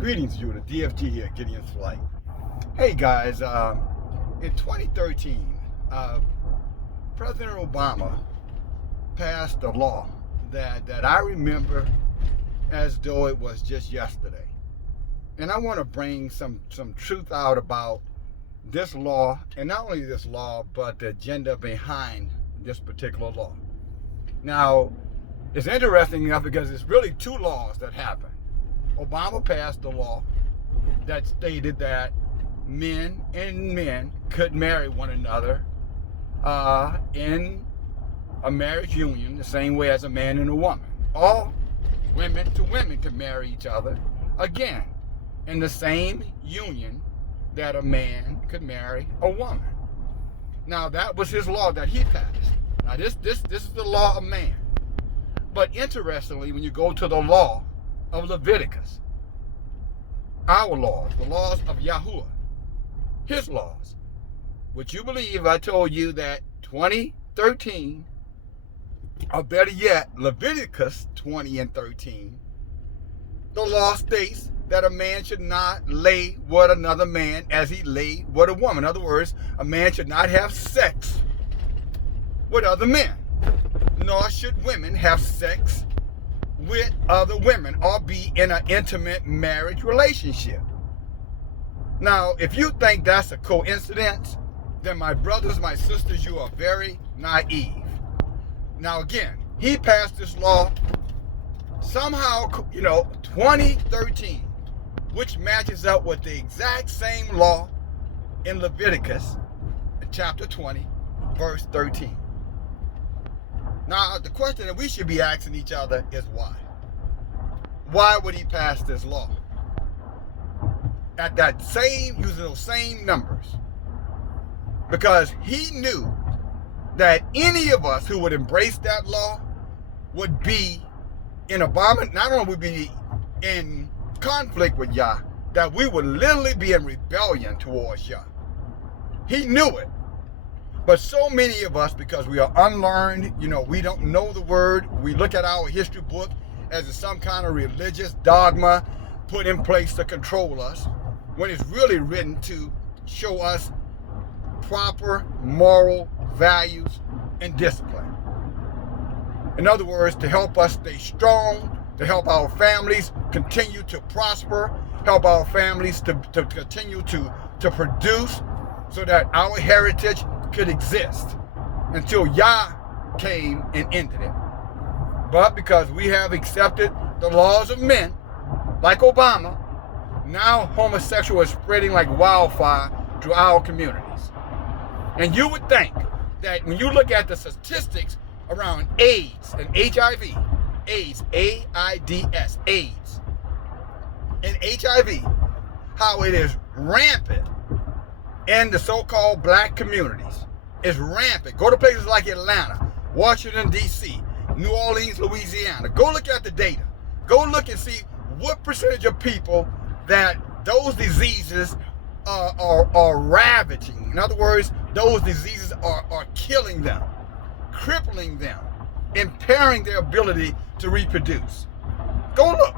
Greetings, Judah. DFG here, Gideon's Flight. Hey guys, in 2013, President Obama passed a law that I remember as though it was just yesterday. And I want to bring some truth out about this law, and not only this law, but the agenda behind this particular law. Now, it's interesting enough because it's really two laws that happened. Obama passed a law that stated that men and men could marry one another in a marriage union the same way as a man and a woman. All women to women could marry each other, again, in the same union that a man could marry a woman. Now, that was his law that he passed. Now, this is the law of man. But interestingly, when you go to the law of Leviticus, our laws, the laws of Yahuwah, his laws, would you believe I told you that 2013, or better yet, Leviticus 20 and 13, the law states that a man should not lay with another man as he lay with a woman. In other words, a man should not have sex with other men, nor should women have sex with other women or be in an intimate marriage relationship. Now, if you think that's a coincidence, then my brothers, my sisters, you are very naive. Now, again, he passed this law somehow, 2013, which matches up with the exact same law in Leviticus chapter 20, verse 13. Now, the question that we should be asking each other is why? Why would he pass this law? At that same, using those same numbers. Because he knew that any of us who would embrace that law would be in abomination, not only would be in conflict with Yah, that we would literally be in rebellion towards Yah. He knew it. But so many of us, because we are unlearned, we don't know the word, we look at our history book as some kind of religious dogma put in place to control us, when it's really written to show us proper moral values and discipline. In other words, to help us stay strong, to help our families continue to prosper, help our families to continue to produce, so that our heritage could exist until Yah came and ended it. But because we have accepted the laws of men, like Obama, now homosexual is spreading like wildfire through our communities. And you would think that when you look at the statistics around AIDS and HIV, AIDS, AIDS, AIDS, and HIV, how it is rampant in the so-called black communities. It's rampant. Go to places like Atlanta, Washington, D.C., New Orleans, Louisiana. Go look at the data. Go look and see what percentage of people that those diseases are ravaging. In other words, those diseases are killing them, crippling them, impairing their ability to reproduce. Go look.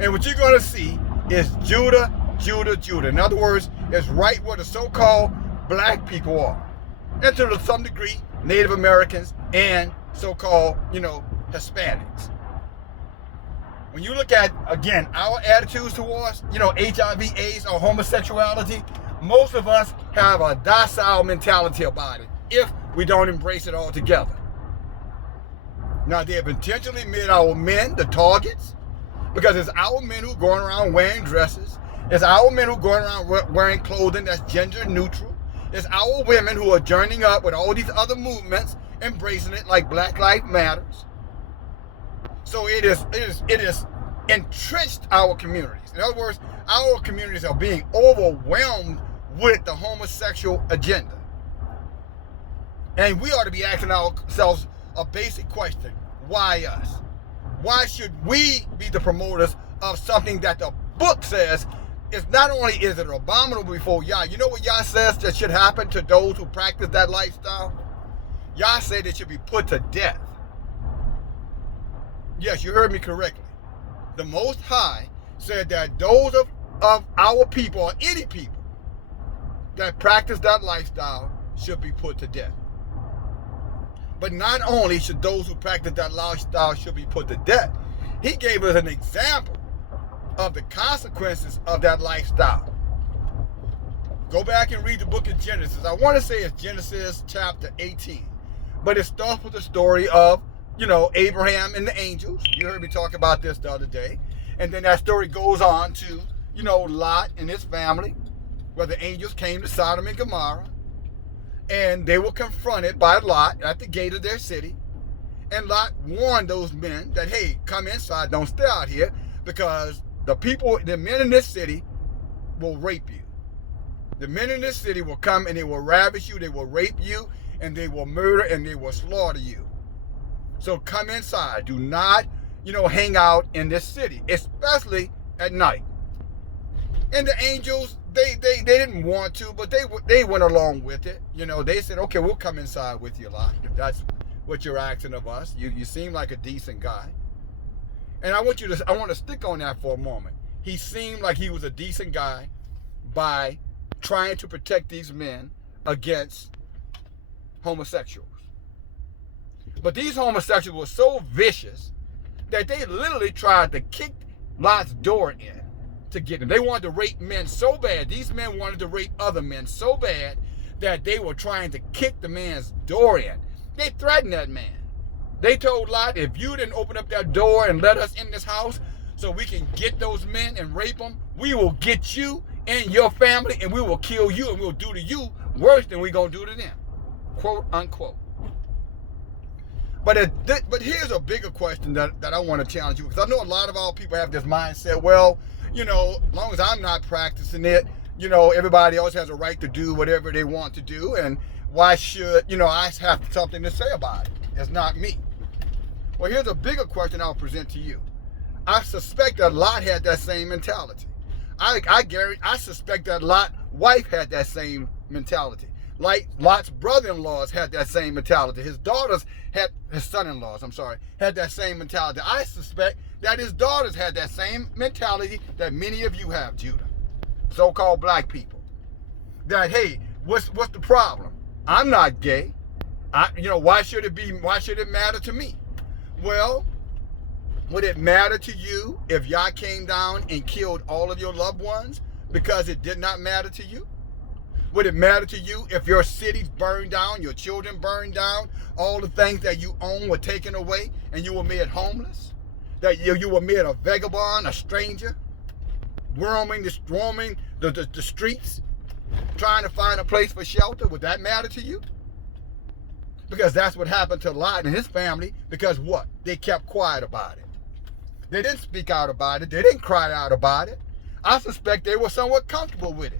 And what you're going to see is Judah. In other words, it's right where the so-called black people are. And to some degree, Native Americans and so-called, Hispanics. When you look at, again, our attitudes towards, HIV, AIDS, or homosexuality, most of us have a docile mentality about it if we don't embrace it altogether. Now, they have intentionally made our men the targets because it's our men who are going around wearing dresses. It's our men who are going around wearing clothing that's gender neutral. It's our women who are joining up with all these other movements, embracing it like Black Lives Matters. So it is entrenched our communities. In other words, our communities are being overwhelmed with the homosexual agenda. And we ought to be asking ourselves a basic question. Why us? Why should we be the promoters of something that the book says is not only is it abominable before Yah? You know what Yah says that should happen to those who practice that lifestyle? Yah said it should be put to death. Yes, you heard me correctly. The Most High said that those of our people, or any people, that practice that lifestyle should be put to death. But not only should those who practice that lifestyle should be put to death, he gave us an example of the consequences of that lifestyle. Go back and read the book of Genesis. I want to say it's Genesis chapter 18. But it starts with the story of, Abraham and the angels. You heard me talk about this the other day. And then that story goes on to, Lot and his family, where the angels came to Sodom and Gomorrah. And they were confronted by Lot at the gate of their city. And Lot warned those men that, hey, come inside, don't stay out here, because the men in this city will rape you. The men in this city will come and they will ravish you, they will rape you, and they will murder and they will slaughter you. So come inside. Do not, hang out in this city, especially at night. And the angels, they didn't want to, but they went along with it. They said, okay, we'll come inside with you, Lot, if that's what you're asking of us. You seem like a decent guy. And I want to stick on that for a moment. He seemed like he was a decent guy by trying to protect these men against homosexuals. But these homosexuals were so vicious that they literally tried to kick Lot's door in to get him. They wanted to rape men so bad. These men wanted to rape other men so bad that they were trying to kick the man's door in. They threatened that man. They told Lot, if you didn't open up that door and let us in this house so we can get those men and rape them, we will get you and your family and we will kill you and we'll do to you worse than we're going to do to them. Quote, unquote. But here's a bigger question that I want to challenge you, because I know a lot of our people have this mindset, well, as long as I'm not practicing it, everybody else has a right to do whatever they want to do, and why should, I have something to say about it? It's not me. Well, here's a bigger question I'll present to you. I suspect that Lot had that same mentality. I suspect that Lot's wife had that same mentality. Like Lot's brother-in-laws had that same mentality. His son-in-laws, had that same mentality. I suspect that his daughters had that same mentality that many of you have, Judah. So-called black people. That, hey, what's the problem? I'm not gay. Why should it matter to me? Well, would it matter to you if Yah came down and killed all of your loved ones because it did not matter to you? Would it matter to you if your cities burned down, your children burned down, all the things that you own were taken away, and you were made homeless? That you were made a vagabond, a stranger, roaming the streets, trying to find a place for shelter? Would that matter to you? Because that's what happened to Lot and his family, because what? They kept quiet about it. They didn't speak out about it. They didn't cry out about it. I suspect they were somewhat comfortable with it.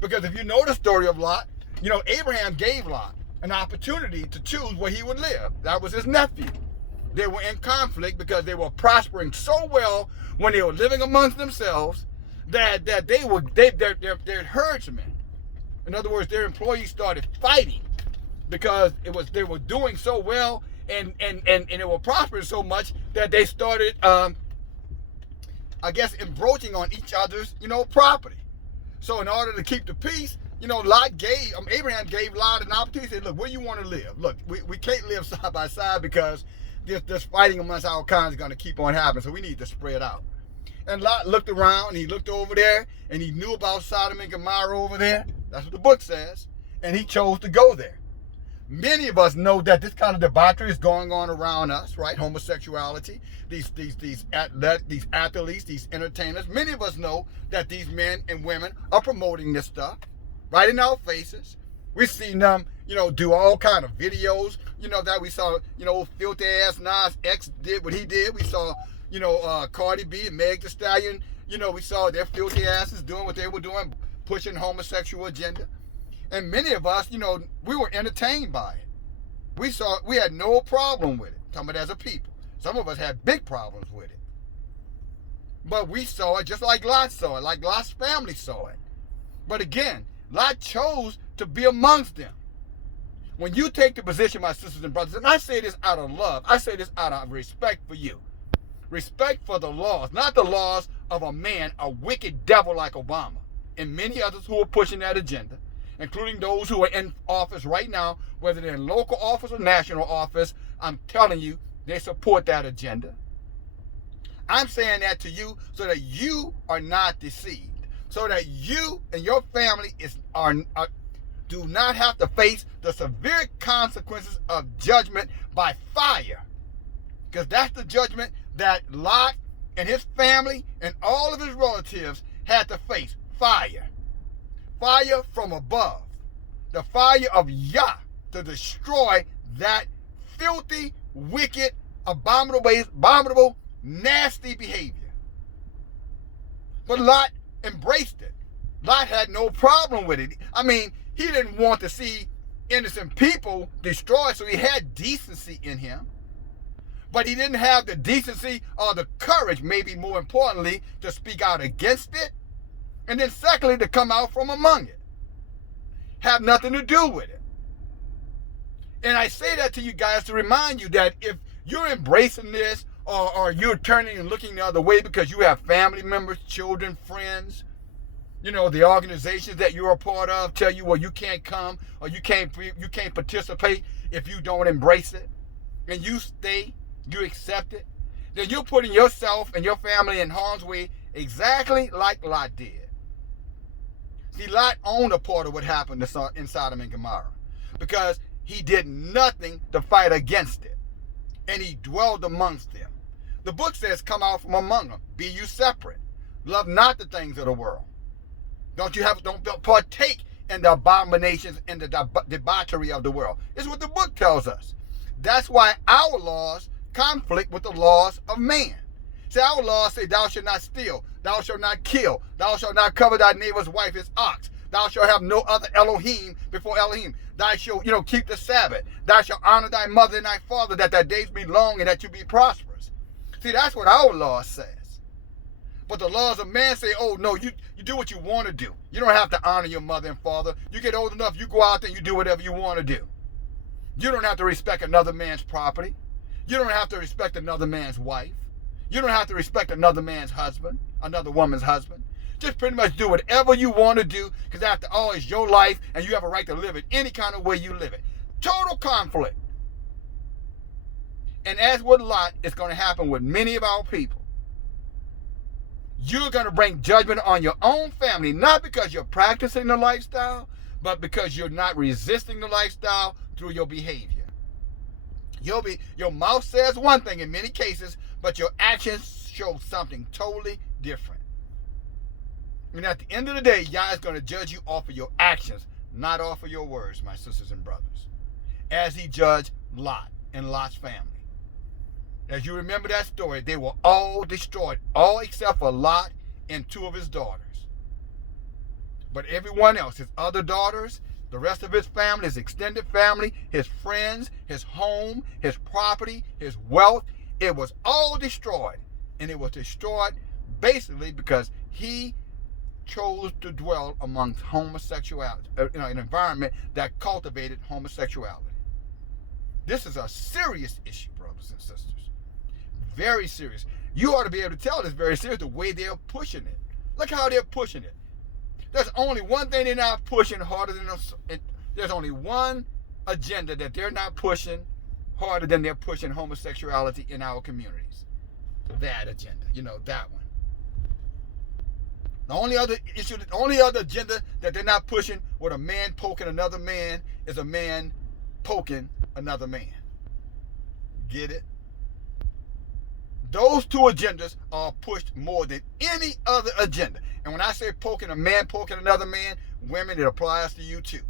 Because if you know the story of Lot, Abraham gave Lot an opportunity to choose where he would live. That was his nephew. They were in conflict because they were prospering so well when they were living amongst themselves that they're herdsmen. In other words, their employees started fighting because they were doing so well and they were prospering so much that they started, encroaching on each other's, property. So in order to keep the peace, Abraham gave Lot an opportunity. He said, look, where you want to live? Look, we can't live side by side because this fighting amongst our kind is going to keep on happening. So we need to spread out. And Lot looked around, and he looked over there, and he knew about Sodom and Gomorrah over there. That's what the book says. And he chose to go there. Many of us know that this kind of debauchery is going on around us, right? Homosexuality, these athletes, these entertainers. Many of us know that these men and women are promoting this stuff right in our faces. We've seen them, do all kind of videos, that we saw, filthy ass Nas X did what he did. We saw, Cardi B and Meg Thee Stallion, we saw their filthy asses doing what they were doing, pushing homosexual agenda. And many of us, we were entertained by it. We had no problem with it, talking about as a people. Some of us had big problems with it. But we saw it just like Lot saw it, like Lot's family saw it. But again, Lot chose to be amongst them. When you take the position, my sisters and brothers, and I say this out of love, I say this out of respect for you. Respect for the laws, not the laws of a man, a wicked devil like Obama, and many others who are pushing that agenda, including those who are in office right now, whether they're in local office or national office. I'm telling you, they support that agenda. I'm saying that to you so that you are not deceived, so that you and your family do not have to face the severe consequences of judgment by fire. Because that's the judgment that Lot and his family and all of his relatives had to face. Fire. Fire from above. The fire of Yah to destroy that filthy, wicked, abominable, nasty behavior. But Lot embraced it. Lot had no problem with it. I mean, he didn't want to see innocent people destroyed, so he had decency in him. But he didn't have the decency or the courage, maybe more importantly, to speak out against it. And then secondly, to come out from among it. Have nothing to do with it. And I say that to you guys to remind you that if you're embracing this or you're turning and looking the other way because you have family members, children, friends, the organizations that you're a part of tell you, well, you can't come or you can't participate if you don't embrace it, and you accept it, then you're putting yourself and your family in harm's way exactly like Lot did. See, Lot owned a part of what happened in Sodom and Gomorrah because he did nothing to fight against it, and he dwelled amongst them. The book says, come out from among them, be you separate, love not the things of the world. Don't partake in the abominations and the debauchery of the world. It's what the book tells us. That's why our laws conflict with the laws of man. See, our laws say, thou shalt not steal, thou shalt not kill, thou shalt not cover thy neighbor's wife his ox, thou shalt have no other Elohim before Elohim, thou shalt, keep the Sabbath, thou shalt honor thy mother and thy father, that thy days be long and that you be prosperous. See, that's what our law says. But the laws of man say, oh, no, you do what you want to do. You don't have to honor your mother and father. You get old enough, you go out there and you do whatever you want to do. You don't have to respect another man's property. You don't have to respect another man's wife. You don't have to respect another man's husband, another woman's husband. Just pretty much do whatever you want to do, because after all, it's your life and you have a right to live it any kind of way you live it. Total conflict. And as with Lot, it's going to happen with many of our people. You're going to bring judgment on your own family, not because you're practicing the lifestyle, but because you're not resisting the lifestyle through your behavior. Your mouth says one thing in many cases, but your actions show something totally different. And at the end of the day, Yah is going to judge you off of your actions, not off of your words, my sisters and brothers, as he judged Lot and Lot's family. As you remember that story, they were all destroyed, all except for Lot and two of his daughters. But everyone else, his other daughters, the rest of his family, his extended family, his friends, his home, his property, his wealth, it was all destroyed. And it was destroyed basically because he chose to dwell amongst homosexuality, an environment that cultivated homosexuality. This is a serious issue, brothers and sisters. Very serious. You ought to be able to tell this very serious the way they're pushing it. Look how they're pushing it. There's only one thing they're not pushing harder than there's only one agenda that they're not pushing harder than they're pushing homosexuality in our communities. That agenda, that one. The only other issue, the only other agenda that they're not pushing with a man poking another man is a man poking another man. Get it? Those two agendas are pushed more than any other agenda. And when I say poking a man, poking another man, women, it applies to you too.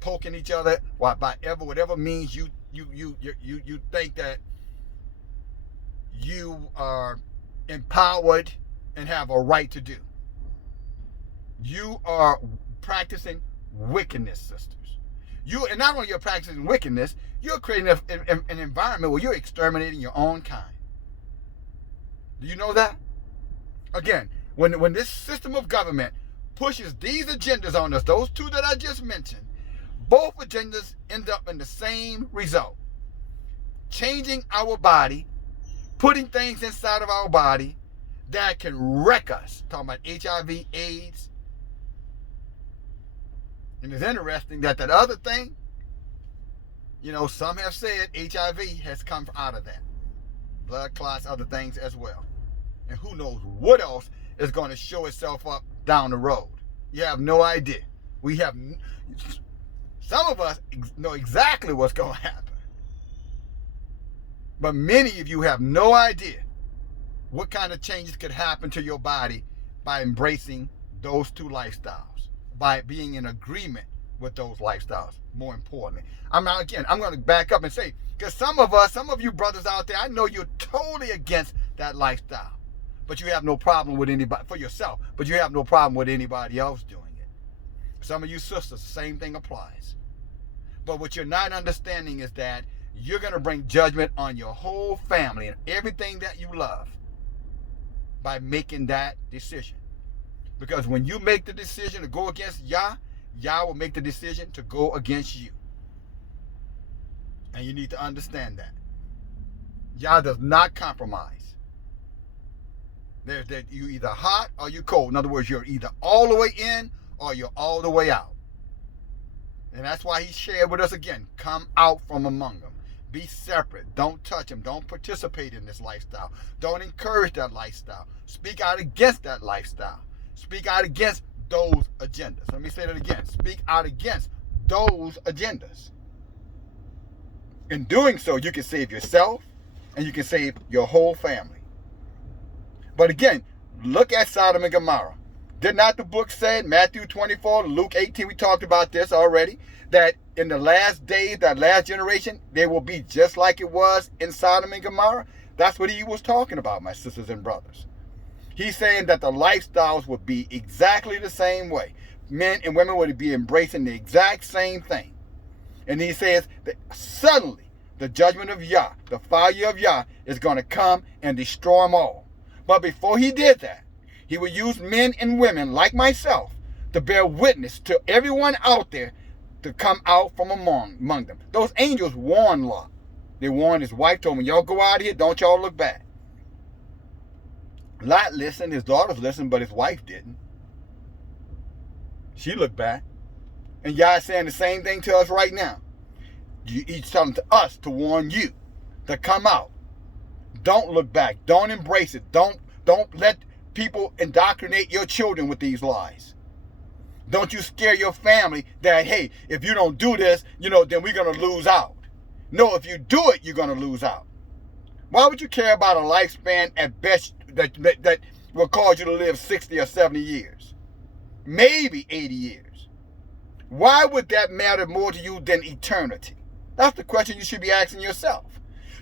Poking each other by whatever means you think that you are empowered and have a right to do. You are practicing wickedness, sisters. And not only you're practicing wickedness, you're creating an environment where you're exterminating your own kind. Do you know that? Again, when this system of government pushes these agendas on us, those two that I just mentioned, both agendas end up in the same result. Changing our body, putting things inside of our body that can wreck us. Talking about HIV, AIDS. And it's interesting that other thing, some have said HIV has come out of that. Blood clots, other things as well. And who knows what else is going to show itself up down the road. You have no idea. Some of us know exactly what's going to happen. But many of you have no idea what kind of changes could happen to your body by embracing those two lifestyles, by being in agreement with those lifestyles, more importantly. I'm going to back up and say, because some of you brothers out there, I know you're totally against that lifestyle, but you have no problem with anybody, for yourself, but you have no problem with anybody else doing it. Some of you sisters, the same thing applies. But what you're not understanding is that you're going to bring judgment on your whole family and everything that you love by making that decision. Because when you make the decision to go against Yah, Yah will make the decision to go against you. And you need to understand that. Yah does not compromise. You either hot or you cold. In other words, you're either all the way in or you're all the way out. And that's why he shared with us again, come out from among them. Be separate. Don't touch them. Don't participate in this lifestyle. Don't encourage that lifestyle. Speak out against that lifestyle. Speak out against those agendas. Let me say that again. Speak out against those agendas. In doing so, you can save yourself and you can save your whole family. But again, look at Sodom and Gomorrah. Did not the book say, Matthew 24, Luke 18, we talked about this already, that in the last days, that last generation, they will be just like it was in Sodom and Gomorrah? That's what he was talking about, my sisters and brothers. He's saying that the lifestyles would be exactly the same way. Men and women would be embracing the exact same thing. And he says that suddenly the judgment of Yah, the fire of Yah, is going to come and destroy them all. But before he did that, he would use men and women like myself to bear witness to everyone out there to come out from among them. Those angels warned Lot. They warned his wife, told him, y'all go out of here, don't y'all look back. Lot listened, his daughters listened, but his wife didn't. She looked back. And Yah is saying the same thing to us right now. He's telling to us to warn you to come out. Don't look back. Don't embrace it. Don't let people indoctrinate your children with these lies. Don't you scare your family that, hey, if you don't do this, then we're going to lose out. No, if you do it, you're going to lose out. Why would you care about a lifespan at best that will cause you to live 60 or 70 years? Maybe 80 years. Why would that matter more to you than eternity? That's the question you should be asking yourself.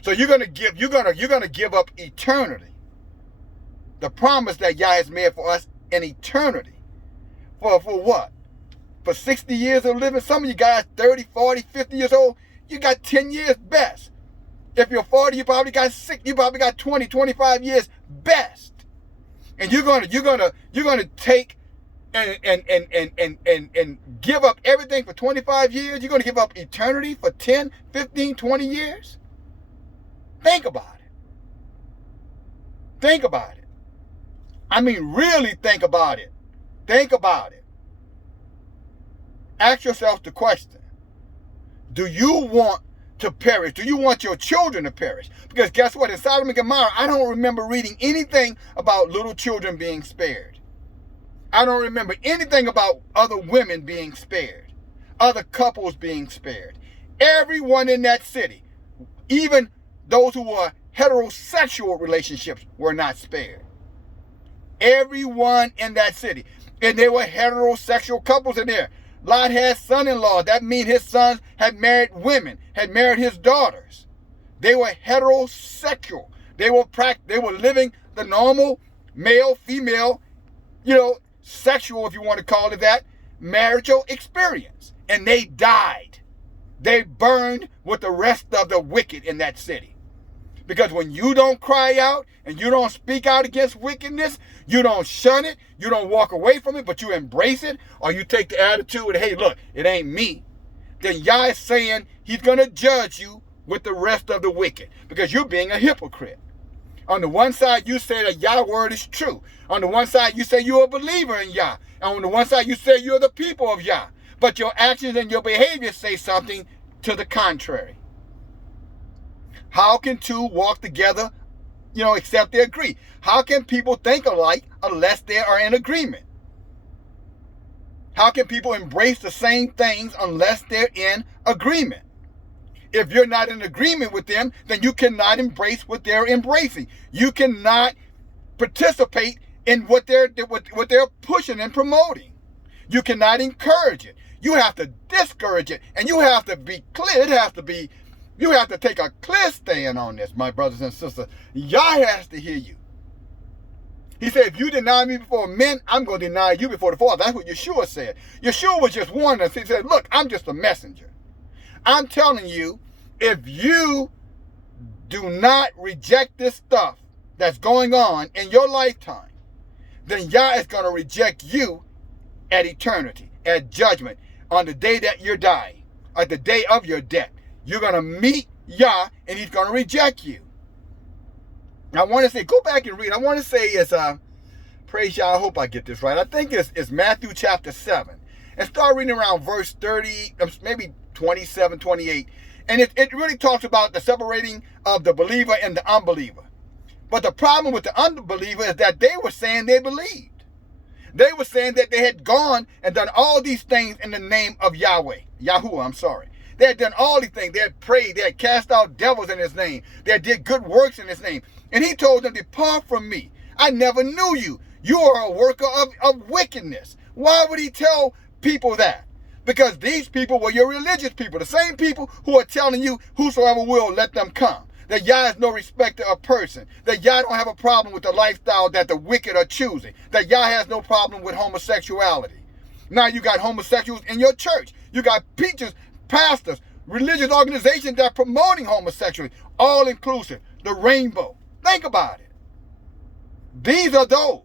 So you're going to give up eternity. The promise that Yah has made for us in eternity. For what? For 60 years of living? Some of you guys 30, 40, 50 years old, you got 10 years best. If you're 40, you probably got 20, 25 years best. And you're gonna take and give up everything for 25 years? You're gonna give up eternity for 10, 15, 20 years? Think about it. Think about it. I mean, really think about it. Think about it. Ask yourself the question. Do you want to perish? Do you want your children to perish? Because guess what? In Sodom and Gomorrah, I don't remember reading anything about little children being spared. I don't remember anything about other women being spared. Other couples being spared. Everyone in that city, even those who were heterosexual relationships, were not spared. Everyone in that city. And there were heterosexual couples in there. Lot had son-in-law. That means his sons had married women, had married his daughters. They were heterosexual. They were living the normal male, female, sexual, if you want to call it that, marital experience. And they died. They burned with the rest of the wicked in that city. Because when you don't cry out and you don't speak out against wickedness, you don't shun it, you don't walk away from it, but you embrace it, or you take the attitude, hey, look, it ain't me, then Yah is saying he's going to judge you with the rest of the wicked because you're being a hypocrite. On the one side, you say that Yah word is true. On the one side, you say you're a believer in Yah. And on the one side, you say you're the people of Yah. But your actions and your behavior say something to the contrary. How can two walk together, except they agree? How can people think alike unless they are in agreement? How can people embrace the same things unless they're in agreement? If you're not in agreement with them, then you cannot embrace what they're embracing. You cannot participate in what they're pushing and promoting. You cannot encourage it. You have to discourage it, and you have to be clear. You have to take a clear stand on this, my brothers and sisters. Yah has to hear you. He said, if you deny me before men, I'm going to deny you before the Father. That's what Yeshua said. Yeshua was just warning us. He said, look, I'm just a messenger. I'm telling you, if you do not reject this stuff that's going on in your lifetime, then Yah is going to reject you at eternity, at judgment, on the day that you're dying, at the day of your death. You're going to meet Yah, and he's going to reject you. I want to say, go back and read. I want to say it's, praise Yah, I hope I get this right. I think it's Matthew chapter 7. And start reading around verse 30, maybe 27, 28. And it really talks about the separating of the believer and the unbeliever. But the problem with the unbeliever is that they were saying they believed. They were saying that they had gone and done all these things in the name of Yahuwah, I'm sorry. They had done all these things. They had prayed. They had cast out devils in his name. They had did good works in his name. And he told them, depart from me. I never knew you. You are a worker of wickedness. Why would he tell people that? Because these people were your religious people. The same people who are telling you, whosoever will, let them come. That Yah is no respecter of person. That Yah don't have a problem with the lifestyle that the wicked are choosing. That Yah has no problem with homosexuality. Now you got homosexuals in your church. You got preachers, pastors, religious organizations that are promoting homosexuality. All inclusive. The rainbow. Think about it. These are those.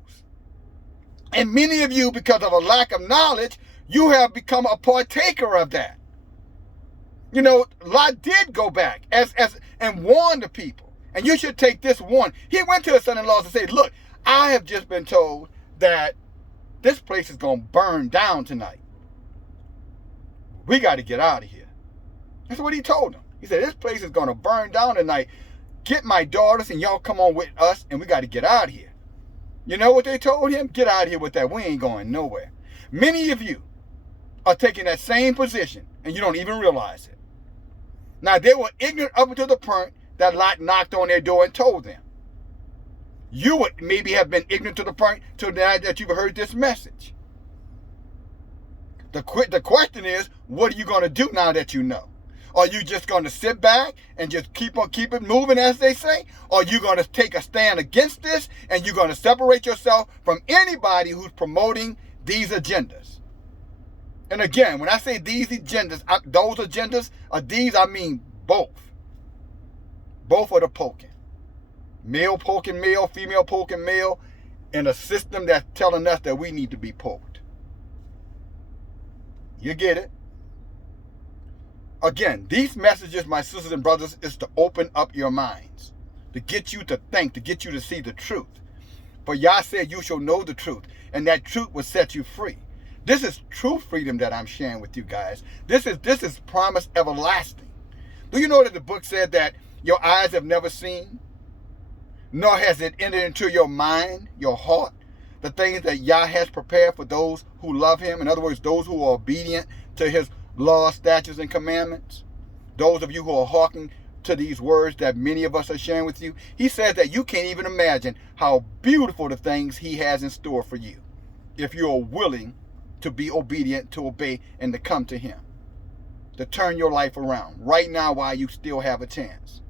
And many of you, because of a lack of knowledge, you have become a partaker of that. Lot did go back and warn the people. And you should take this warning. He went to his son-in-laws and said, look, I have just been told that this place is going to burn down tonight. We got to get out of here. That's what he told them. He said, this place is going to burn down tonight. Get my daughters and y'all come on with us and we got to get out of here. You know what they told him? Get out of here with that. We ain't going nowhere. Many of you are taking that same position and you don't even realize it. Now, they were ignorant up until the point that Lot knocked on their door and told them. You would maybe have been ignorant to the point till that you've heard this message. The question is, what are you going to do now that you know? Are you just going to sit back and just keep it moving, as they say? Or are you going to take a stand against this and you're going to separate yourself from anybody who's promoting these agendas? And again, when I say these agendas, those agendas are these, I mean both. Both are the poking. Male poking male, female poking male, and a system that's telling us that we need to be poked. You get it? Again, these messages, my sisters and brothers, is to open up your minds, to get you to think, to get you to see the truth. For Yah said, you shall know the truth, and that truth will set you free. This is true freedom that I'm sharing with you guys. This is promise everlasting. Do you know that the book said that your eyes have never seen, nor has it entered into your mind, your heart, the things that Yah has prepared for those who love him? In other words, those who are obedient to his laws, statutes, and commandments. Those of you who are hearkening to these words that many of us are sharing with you. He says that you can't even imagine how beautiful the things he has in store for you if you are willing to be obedient, to obey, and to come to him. To turn your life around right now while you still have a chance.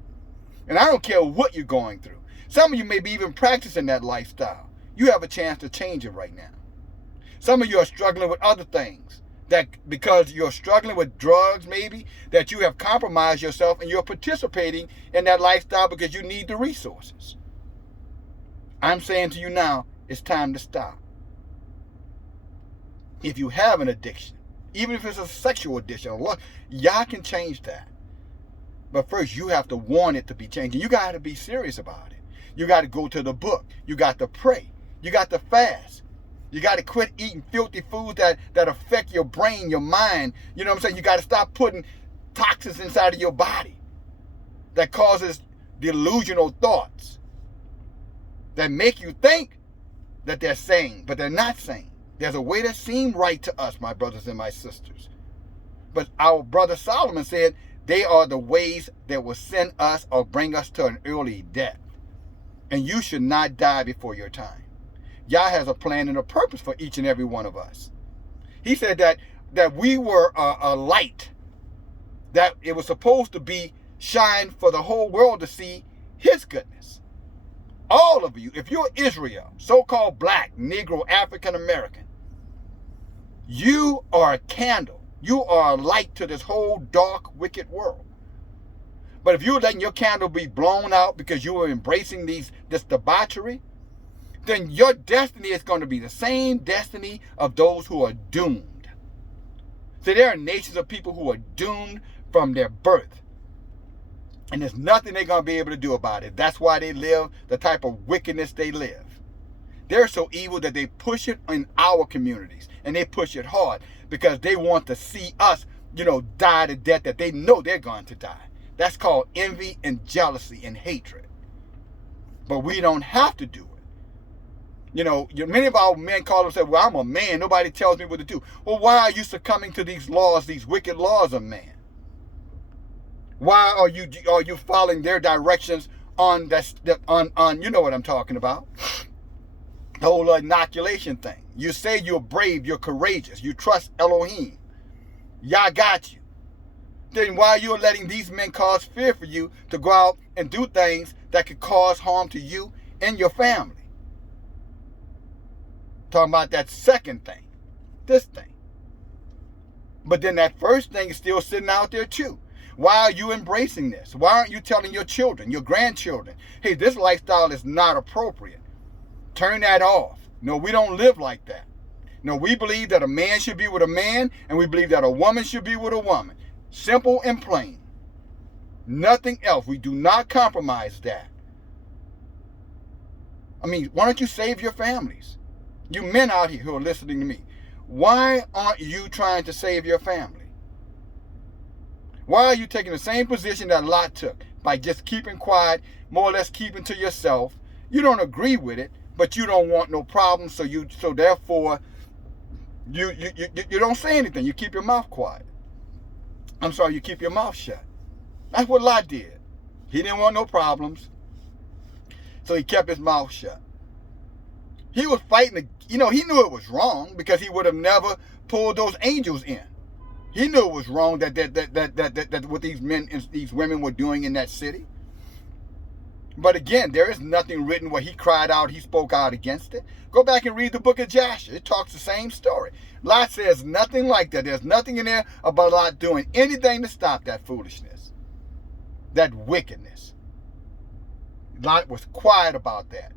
And I don't care what you're going through. Some of you may be even practicing that lifestyle. You have a chance to change it right now. Some of you are struggling with other things. That because you're struggling with drugs, maybe, that you have compromised yourself and you're participating in that lifestyle because you need the resources. I'm saying to you now, it's time to stop. If you have an addiction, even if it's a sexual addiction, Yah can change that. But first, you have to want it to be changed. You got to be serious about it. You got to go to the book. You got to pray. You got to fast. You got to quit eating filthy foods that affect your brain, your mind. You know what I'm saying? You got to stop putting toxins inside of your body that causes delusional thoughts that make you think that they're sane, but they're not sane. There's a way that seems right to us, my brothers and my sisters. But our brother Solomon said they are the ways that will send us or bring us to an early death. And you should not die before your time. Yah has a plan and a purpose for each and every one of us. He said that we were a light, that it was supposed to be shine for the whole world to see his goodness. All of you, if you're Israel, so-called black, Negro, African American, you are a candle. You are a light to this whole dark, wicked world. But if you're letting your candle be blown out because you are embracing this debauchery, then your destiny is going to be the same destiny of those who are doomed. So there are nations of people who are doomed from their birth. And there's nothing they're going to be able to do about it. That's why they live the type of wickedness they live. They're so evil that they push it in our communities. And they push it hard because they want to see us, die to death that they know they're going to die. That's called envy and jealousy and hatred. But we don't have to do it. Many of our men call themselves, well, I'm a man. Nobody tells me what to do. Well, why are you succumbing to these laws, these wicked laws of man? Why are you following their directions on you know what I'm talking about? The whole inoculation thing. You say you're brave, you're courageous, you trust Elohim. Yah got you. Then why are you letting these men cause fear for you to go out and do things that could cause harm to you and your family? Talking about that second thing, this thing. But then that first thing is still sitting out there too. Why are you embracing this? Why aren't you telling your children, your grandchildren, hey, this lifestyle is not appropriate? Turn that off. No, we don't live like that. No, we believe that a man should be with a man, and we believe that a woman should be with a woman. Simple and plain. Nothing else. We do not compromise that. I mean, why don't you save your families? You men out here who are listening to me, why aren't you trying to save your family? Why are you taking the same position that Lot took by just keeping quiet, more or less keeping to yourself? You don't agree with it, but you don't want no problems, so therefore you don't say anything. You keep your mouth quiet. I'm sorry, you keep your mouth shut. That's what Lot did. He didn't want no problems, so he kept his mouth shut. He was fighting, he knew it was wrong because he would have never pulled those angels in. He knew it was wrong that what these men and these women were doing in that city. But again, there is nothing written where he cried out, he spoke out against it. Go back and read the book of Joshua. It talks the same story. Lot says nothing like that. There's nothing in there about Lot doing anything to stop that foolishness, that wickedness. Lot was quiet about that.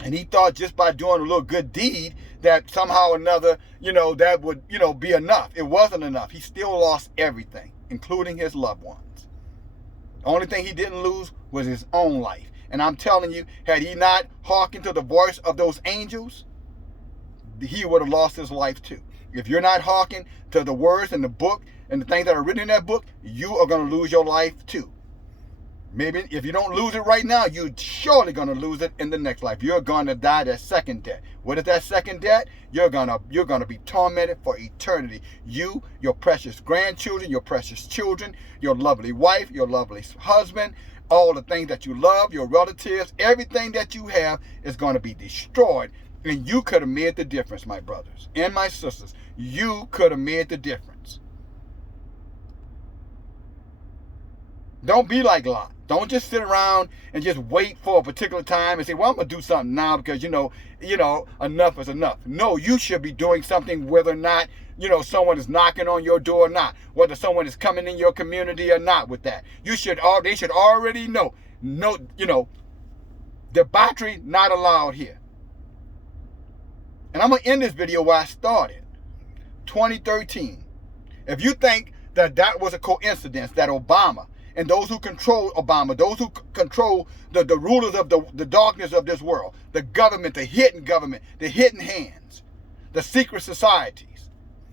And he thought just by doing a little good deed that somehow or another, that would, be enough. It wasn't enough. He still lost everything, including his loved ones. The only thing he didn't lose was his own life. And I'm telling you, had he not hearkened to the voice of those angels, he would have lost his life too. If you're not hearkening to the words in the book and the things that are written in that book, you are going to lose your life too. Maybe if you don't lose it right now, you're surely going to lose it in the next life. You're going to die that second death. What is that second death? You're going to be tormented for eternity. You, your precious grandchildren, your precious children, your lovely wife, your lovely husband, all the things that you love, your relatives, everything that you have is going to be destroyed. And you could have made the difference, my brothers and my sisters. You could have made the difference. Don't be like Lot. Don't just sit around and just wait for a particular time and say, well, I'm going to do something now because, enough is enough. No, you should be doing something whether or not, someone is knocking on your door or not, whether someone is coming in your community or not with that. They should already know. No, debauchery not allowed here. And I'm going to end this video where I started, 2013. If you think that was a coincidence that Obama and those who control Obama, those who control the rulers of the darkness of this world, the government, the hidden hands, the secret societies,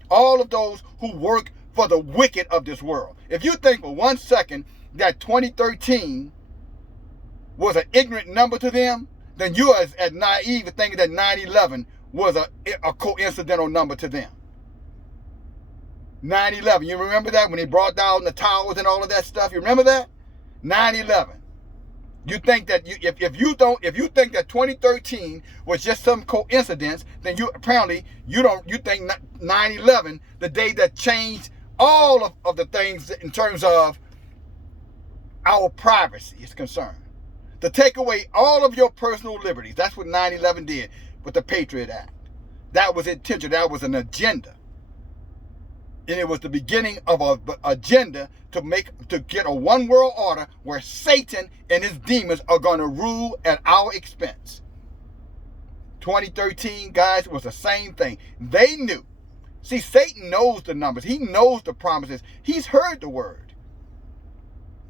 all of those who work for the wicked of this world. If you think for 1 second that 2013 was an ignorant number to them, then you are as naive as thinking that 9/11 was a coincidental number to them. 9/11, you remember that when they brought down the towers and all of that stuff? You remember that? 9/11. You think that if you think that 2013 was just some coincidence, then you think 9/11, the day that changed all of the things in terms of our privacy is concerned. To take away all of your personal liberties. That's what 9/11 did with the Patriot Act. That was intentional. That was an agenda. And it was the beginning of an agenda to get a one world order where Satan and his demons are going to rule at our expense. 2013, guys, was the same thing. They knew. See, Satan knows the numbers. He knows the promises. He's heard the word.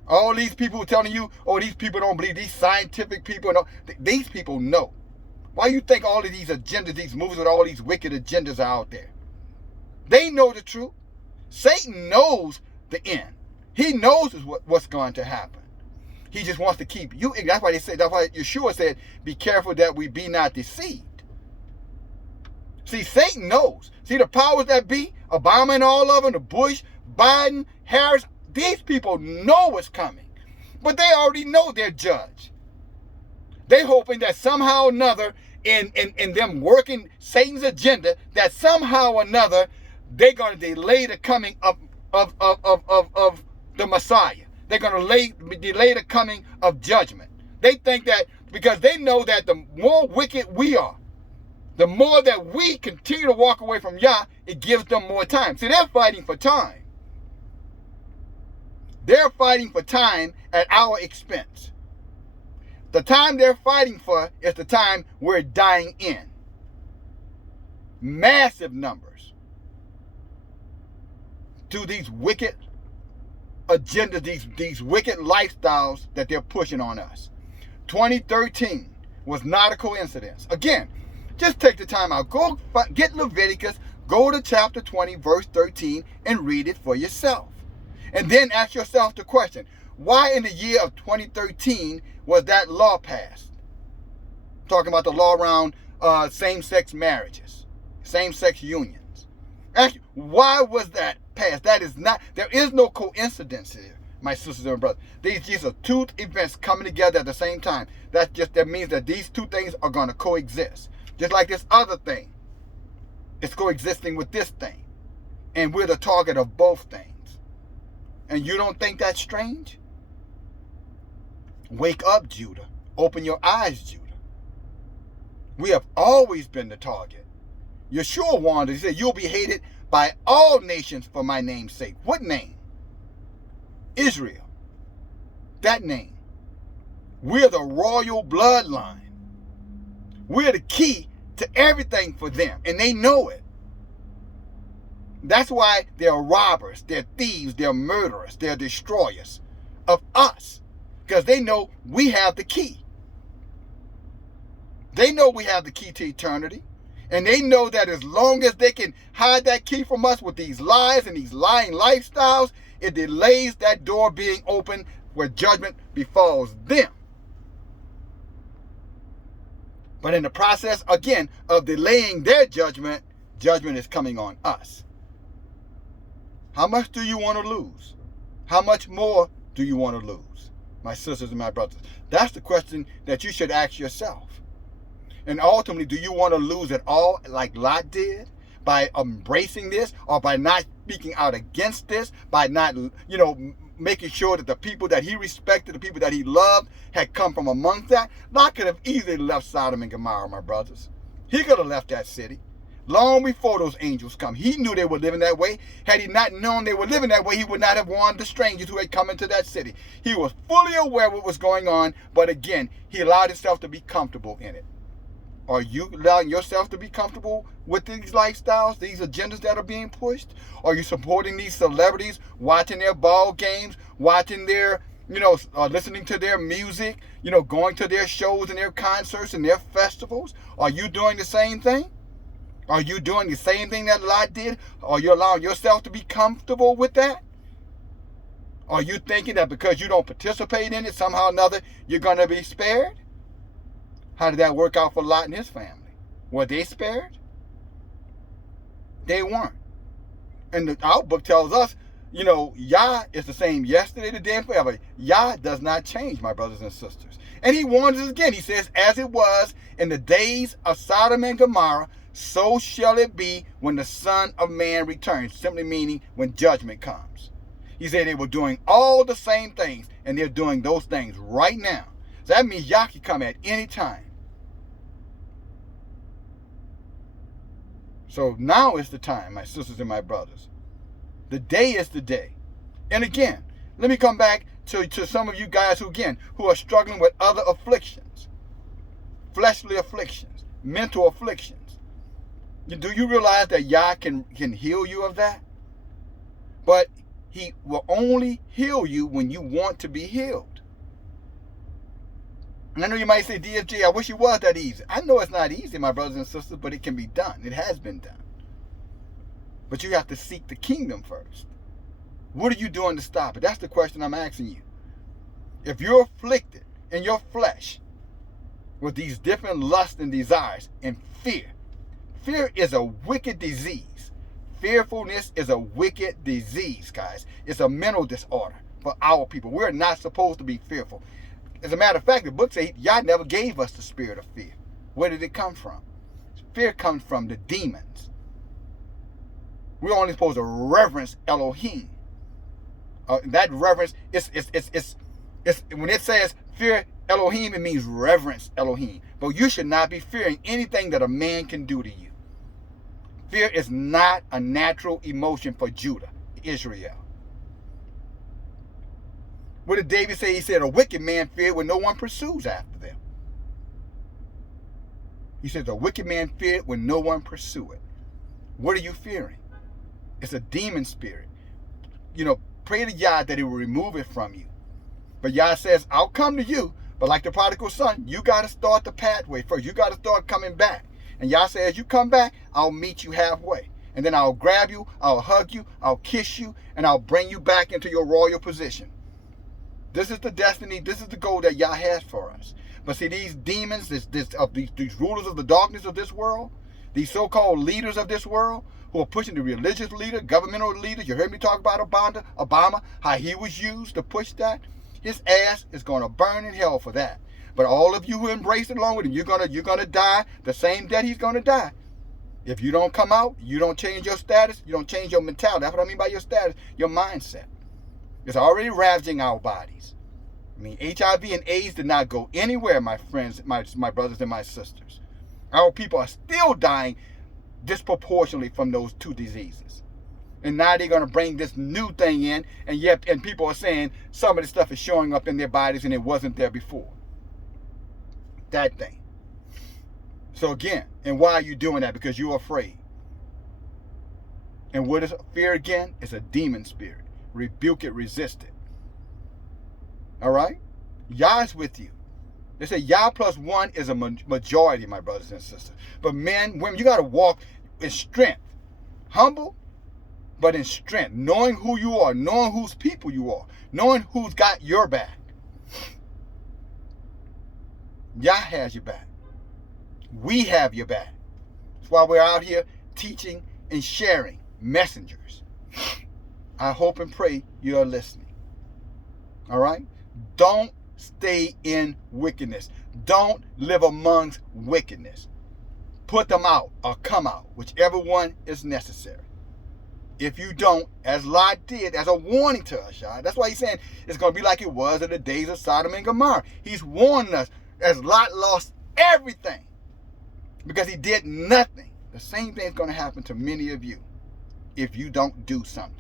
All these people telling you, oh, these people don't believe, these scientific people, no, these people know. Why do you think all of these agendas, these movies with all these wicked agendas are out there? They know the truth. Satan knows the end. He knows what's going to happen. He just wants to keep you. That's why Yeshua said, be careful that we be not deceived. See, Satan knows. See, the powers that be, Obama and all of them, the Bush, Biden, Harris, these people know what's coming, but they already know their judge. They're hoping that somehow or another, in them working Satan's agenda, that somehow or another, they're going to delay the coming of the Messiah. They're going to delay the coming of judgment. They think that because they know that the more wicked we are, the more that we continue to walk away from Yah, it gives them more time. See, they're fighting for time. They're fighting for time at our expense. The time they're fighting for is the time we're dying in. Massive numbers to these wicked agendas, these wicked lifestyles that they're pushing on us. 2013 was not a coincidence. Again, just take the time out. Go get Leviticus, go to chapter 20, verse 13, and read it for yourself. And then ask yourself the question, why in the year of 2013 was that law passed? I'm talking about the law around same-sex marriages, same-sex unions. Why was that passed? There is no coincidence here, my sisters and brothers. These are two events coming together at the same time. That means that these two things are going to coexist. Just like this other thing. It's coexisting with this thing. And we're the target of both things. And you don't think that's strange? Wake up, Judah. Open your eyes, Judah. We have always been the target. Yeshua warned us. He said, you'll be hated by all nations for my name's sake. What name? Israel. That name. We're the royal bloodline. We're the key to everything for them. And they know it. That's why they're robbers, they're thieves, they're murderers, they're destroyers of us. Because they know we have the key. They know we have the key to eternity. And they know that as long as they can hide that key from us with these lies and these lying lifestyles, it delays that door being open where judgment befalls them. But in the process, again, of delaying their judgment, judgment is coming on us. How much do you want to lose? How much more do you want to lose, my sisters and my brothers? That's the question that you should ask yourself. And ultimately, do you want to lose it all like Lot did? By embracing this, or by not speaking out against this, by not, making sure that the people that he respected, the people that he loved, had come from amongst that? Lot could have easily left Sodom and Gomorrah, my brothers. He could have left that city long before those angels come. He knew they were living that way. Had he not known they were living that way, he would not have warned the strangers who had come into that city. He was fully aware of what was going on, but again, he allowed himself to be comfortable in it. Are you allowing yourself to be comfortable with these lifestyles, these agendas that are being pushed? Are you supporting these celebrities, watching their ball games, watching their, listening to their music, going to their shows and their concerts and their festivals? Are you doing the same thing? Are you doing the same thing that Lot did? Are you allowing yourself to be comfortable with that? Are you thinking that because you don't participate in it, somehow or another, you're going to be spared? How did that work out for Lot and his family? Were they spared? They weren't. And our book tells us, Yah is the same yesterday, today, and forever. Yah does not change, my brothers and sisters. And he warns us again. He says, as it was in the days of Sodom and Gomorrah, so shall it be when the Son of Man returns, simply meaning when judgment comes. He said they were doing all the same things, and they're doing those things right now. So that means Yah can come at any time. So now is the time, my sisters and my brothers. The day is the day. And again, let me come back to some of you guys who are struggling with other afflictions, fleshly afflictions, mental afflictions. Do you realize that Yah can heal you of that? But he will only heal you when you want to be healed. And I know you might say, DFG, I wish it was that easy. I know it's not easy, my brothers and sisters, but it can be done. It has been done. But you have to seek the kingdom first. What are you doing to stop it? That's the question I'm asking you. If you're afflicted in your flesh with these different lusts and desires and fear, fear is a wicked disease. Fearfulness is a wicked disease, guys. It's a mental disorder for our people. We're not supposed to be fearful. As a matter of fact, the book says Yah never gave us the spirit of fear. Where did it come from? Fear comes from the demons. We're only supposed to reverence Elohim. That reverence is when it says fear Elohim, it means reverence Elohim. But you should not be fearing anything that a man can do to you. Fear is not a natural emotion for Judah, Israel. What did David say? He said, a wicked man feared when no one pursues after them. He says, a wicked man feared when no one pursues it. What are you fearing? It's a demon spirit. Pray to Yah that he will remove it from you. But Yah says, I'll come to you. But like the prodigal son, you got to start the pathway first. You got to start coming back. And Yah says, you come back, I'll meet you halfway. And then I'll grab you, I'll hug you, I'll kiss you, and I'll bring you back into your royal position. This is the destiny, this is the goal that Yah has for us. But see, these demons, these rulers of the darkness of this world, these so-called leaders of this world, who are pushing the religious leader, governmental leader. You heard me talk about Obama, how he was used to push that. His ass is going to burn in hell for that. But all of you who embrace it along with him, you're gonna die the same death he's gonna die. If you don't come out, you don't change your status, you don't change your mentality. That's what I mean by your status, your mindset. It's already ravaging our bodies. I mean, HIV and AIDS did not go anywhere, my friends, my brothers and my sisters. Our people are still dying disproportionately from those two diseases. And now they're going to bring this new thing in, and people are saying some of the stuff is showing up in their bodies and it wasn't there before. That thing. So again, and why are you doing that? Because you're afraid. And what is fear again? It's a demon spirit. Rebuke it, resist it. All right? Yah is with you. They say Yah plus one is a majority, my brothers and sisters. But men, women, you got to walk in strength. Humble, but in strength. Knowing who you are, knowing whose people you are, knowing who's got your back. Yah has your back. We have your back. That's why we're out here teaching and sharing messengers. I hope and pray you are listening. All right? Don't stay in wickedness. Don't live amongst wickedness. Put them out or come out, whichever one is necessary. If you don't, as Lot did, as a warning to us, y'all. That's why he's saying it's going to be like it was in the days of Sodom and Gomorrah. He's warning us as Lot lost everything because he did nothing. The same thing is going to happen to many of you if you don't do something.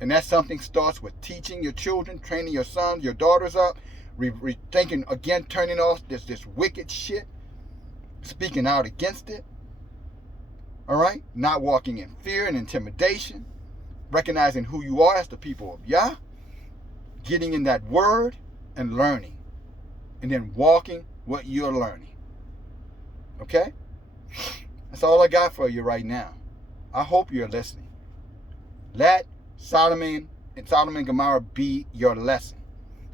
And that something starts with teaching your children, training your sons, your daughters up, thinking again, turning off this wicked shit. speaking out against it. All right? Not walking in fear and intimidation. Recognizing who you are as the people of Yah. Getting in that word and learning. And then walking what you're learning. Okay? That's all I got for you right now. I hope you're listening. Let Solomon and Gomorrah be your lesson.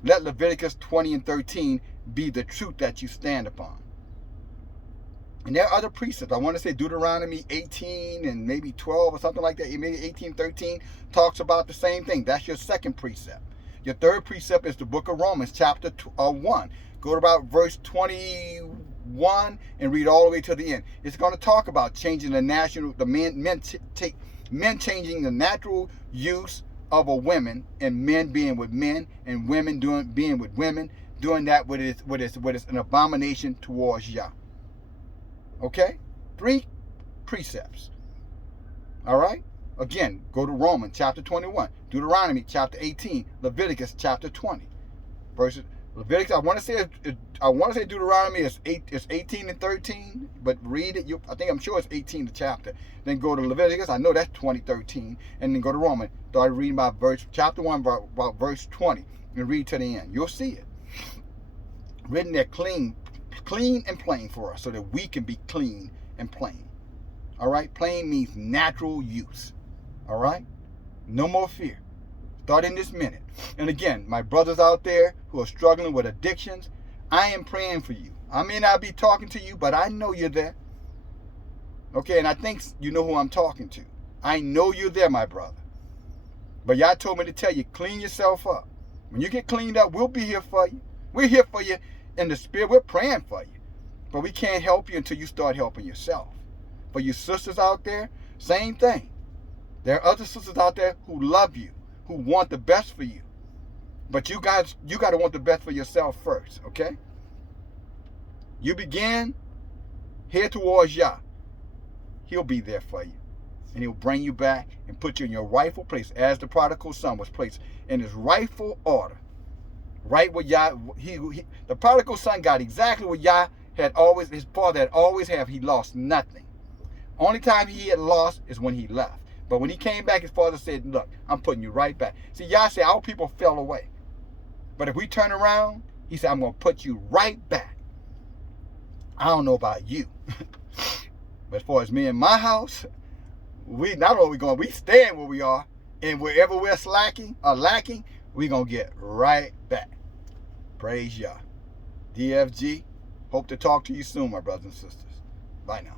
Let Leviticus 20 and 13 be the truth that you stand upon. And there are other precepts. I want to say Deuteronomy 18 and maybe 12 or something like that. Maybe 18, 13 talks about the same thing. That's your second precept. Your third precept is the book of Romans, chapter 1. Go to about verse 21 and read all the way to the end. It's going to talk about changing men changing the natural use of a woman, and men being with men, and women being with women, doing that what is an abomination towards Yah. Okay? 3 precepts. All right? Again, go to Romans chapter 21, Deuteronomy chapter 18, Leviticus chapter 20. Leviticus, I want to say Deuteronomy is 18 and 13, but read it. I'm sure it's 18 the chapter. Then go to Leviticus. I know that's 20:13, and then go to Romans. Start reading about chapter 1, about verse 20, and read to the end. You'll see it written there, clean and plain for us, so that we can be clean and plain. All right, plain means natural use. All right, no more fear. Start in this minute. And again, my brothers out there who are struggling with addictions, I am praying for you. I may not be talking to you, but I know you're there. Okay, and I think you know who I'm talking to. I know you're there, my brother. But Yah told me to tell you, clean yourself up. When you get cleaned up, we'll be here for you. We're here for you in the spirit. We're praying for you. But we can't help you until you start helping yourself. For you sisters out there, same thing. There are other sisters out there who love you, who want the best for you. But you got to want the best for yourself first, okay? You begin, head towards Yah. He'll be there for you. And he'll bring you back and put you in your rightful place, as the prodigal son was placed in his rightful order. Right where Yah, the prodigal son got exactly what Yah had always, his father had always had. He lost nothing. Only time he had lost is when he left. But when he came back, his father said, look, I'm putting you right back. See, Yah said, our people fell away. But if we turn around, he said, I'm going to put you right back. I don't know about you. But as far as me and my house, we stand where we are. And wherever we're slacking or lacking, we're going to get right back. Praise Yah. DFG, hope to talk to you soon, my brothers and sisters. Bye now.